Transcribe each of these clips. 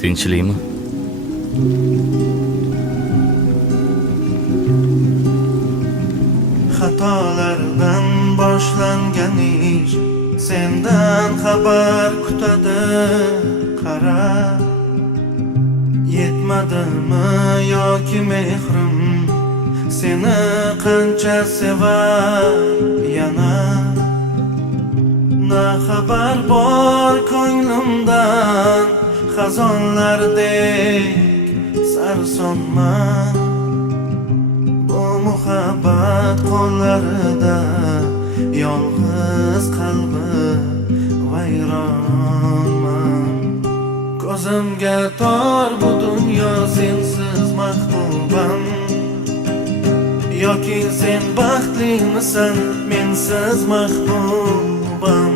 Tinchlikmi? Xatolardan boshlangan ish sendan xabar kutadi. Qara, yetmadimi yoki mehrim seni qancha sevar yana. Na xabar bor ko'nglimdan xazonlardek sarsonman. Bu muhabbat qo'llarida yolg'iz qalbi vayronman. Ko'zimga tor bu dunyo sensiz mahbubam. Yoki sen baxtlimisan mensiz mahbubam.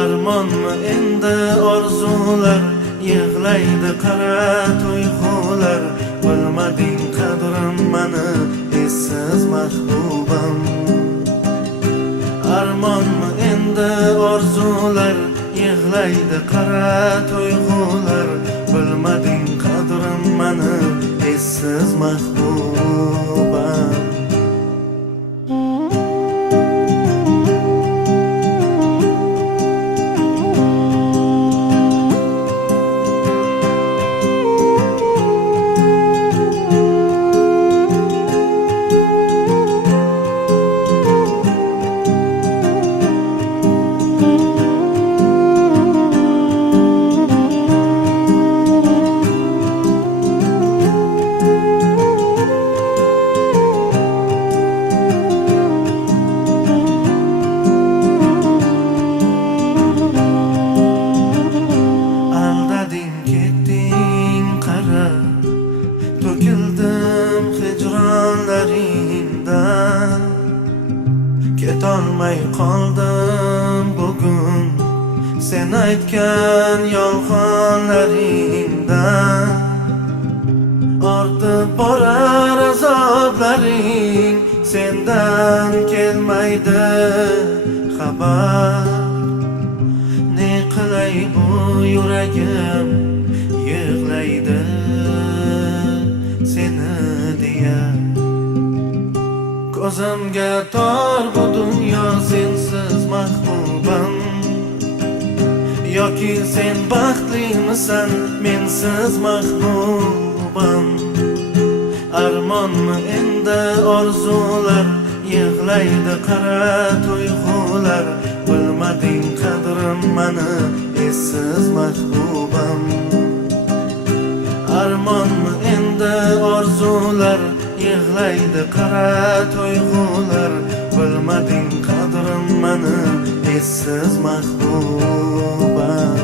Armonmi endi orzular, yig'laydi qara tuyg'ular. Bilmading qadrim mani essiz mahbubam. Armonmi endi orzular, yig'laydi qara tuyg'ular. Bilmading qadrim mani essiz mahbubam. To'kildim hijronlaringdan, ketolmay qoldim bugun sen aytgan yolg'onlaringdan. Ortib borar azoblaring, sendan kelmaydi xabar. Ne qilay bu yuragim yig'laydi seni deya. Ko'zimga tor bu dunyo sensiz mahbubam. Yoki sen baxtlimisan mensiz mahbubam. Armonmi endi orzular, yig'laydi qara tuyg'ular. Bilmading qadrim mani essiz mahbubam. Armonmi endi orzular, yig'laydi qara tuyg'ular. Bilmading qadrim mani essiz mahbubam.